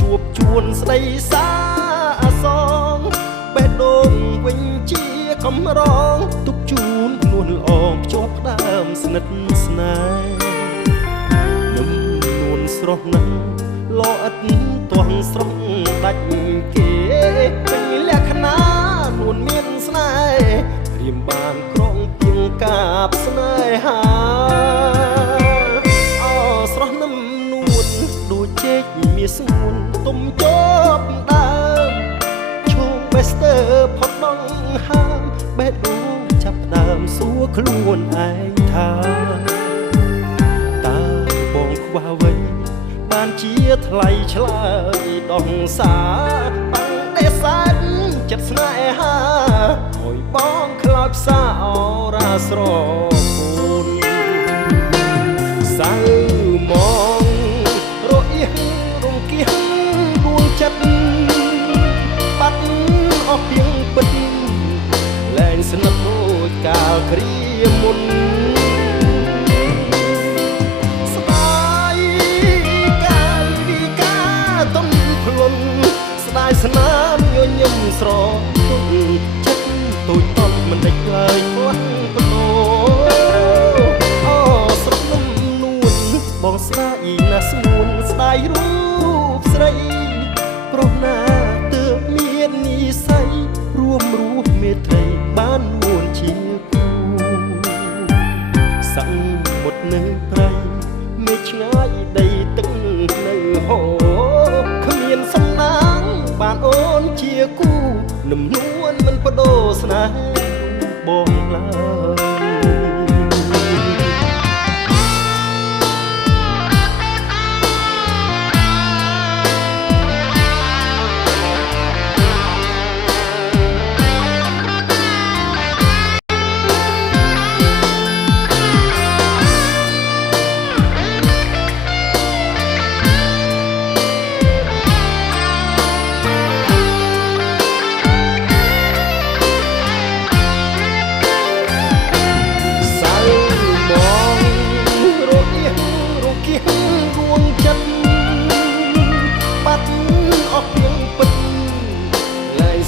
ជួបជួនស្ដីសាសងបេះដូងវិញជាកំរងទុកជូននួនល្អភ្ជាប់ផ្ដើមស្និទ្ធស្នេហ៍នឹមនួនស្រស់នឹងល្អឥតទាស់ស្រស់ដាច់គេពេញលក្ខណៈនួនមានស្នេហ៍រៀមបានក្រងពីងកាបស្នេហាស្រស់នឹមនួនដូចជែកមាសស្ងួនទុំជប់ដើមឈូងបេស្ទ័រផុតដងហើមបេះដូងចាប់ដើមសួរខ្លួនឯងថាតើបងខ្វះអ្វីបានជាថ្លៃឆ្លើយដងសាបាំងដេសាច់ចិត្តស្នេហាឲ្យបងខ្លោចផ្សាអរាស្រពូនសៅមករអៀងរំគៀងដួងចិត្តបាត់អស់ពីងពិតលែងស្និទ្ធដូចកាលគ្រាមុនស្ដាយកាលពីការទុនភ្លុនស្ដាយស្នាមញញឹមស្រទុនចិត្តទូចតន់មិនដេចឡើយខ្លាំងបដោអូស្រស់នឹមនួនបងស្ដាយណាស់ស្ងួនស្ដាយរូបស្រីប្រុសណាទើបមាននិស័យរួមរស់មេត្រីបាននួនជាគូសមុទ្រនៅព្រៃមេឃឆ្ងាយដីទឹកនៅហូរគ្មានសំណាងបានអូនជាគូនឹមនួនមិនបដូរស្នេហ៍បងឡើយ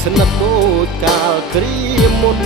ស្និទ្ធដូចកាលគ្រាមុន